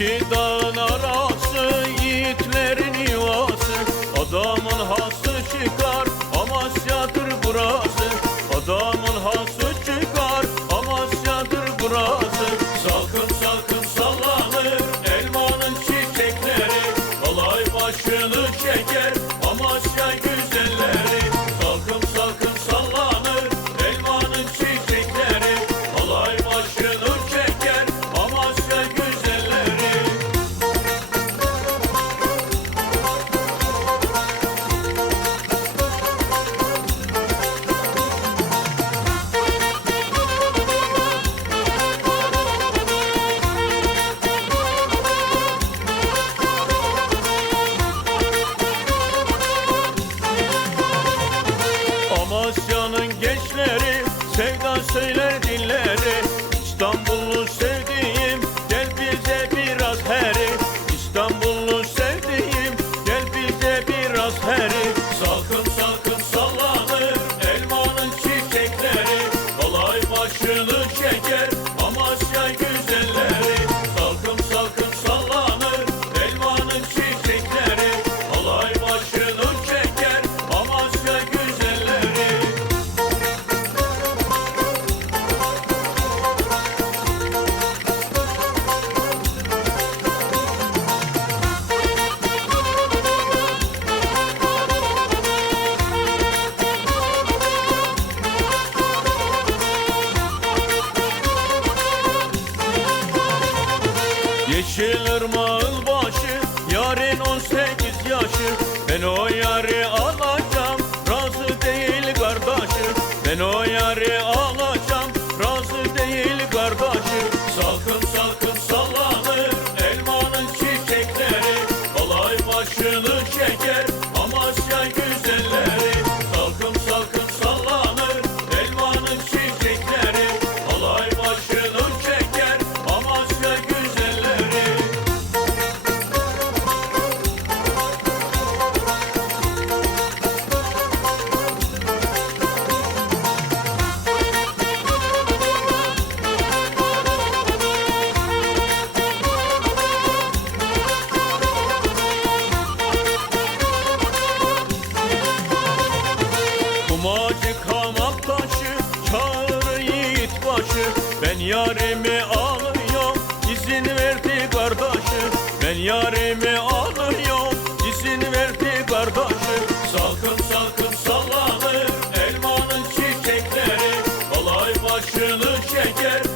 ki da gençleri sevda söyler dilleri. İstanbullu sevdiğim gel bize biraz heri. İstanbullu sevdiğim gel bize biraz heri. Salkım salkım sallanır elmanın çiçekleri. Alay başını Yeşil ırmağın başı Yarın 18 yaşı. Ben o yarı Ben yarimi alıyorum izin verdi kardeşi Ben yarimi alıyorum izin verdi kardeşi Salkım salkım sallanır elmanın çiçekleri. Alay başını çeker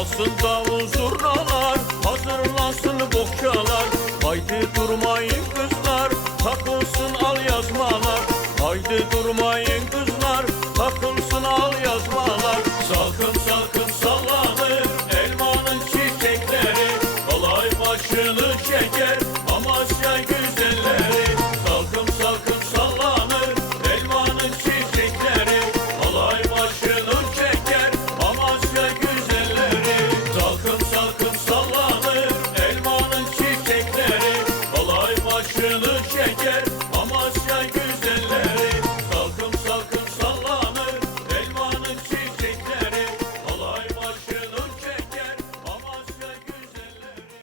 Çalsın davul zurnalar Hazırlansın bokçalar Haydi durmayın kızlar Takılsın al yazmalar. Haydi durmayın kızlar Takılsın al yazmalar. Salkım salkım sallanır Elmanın çiçekleri. Kolay başını çek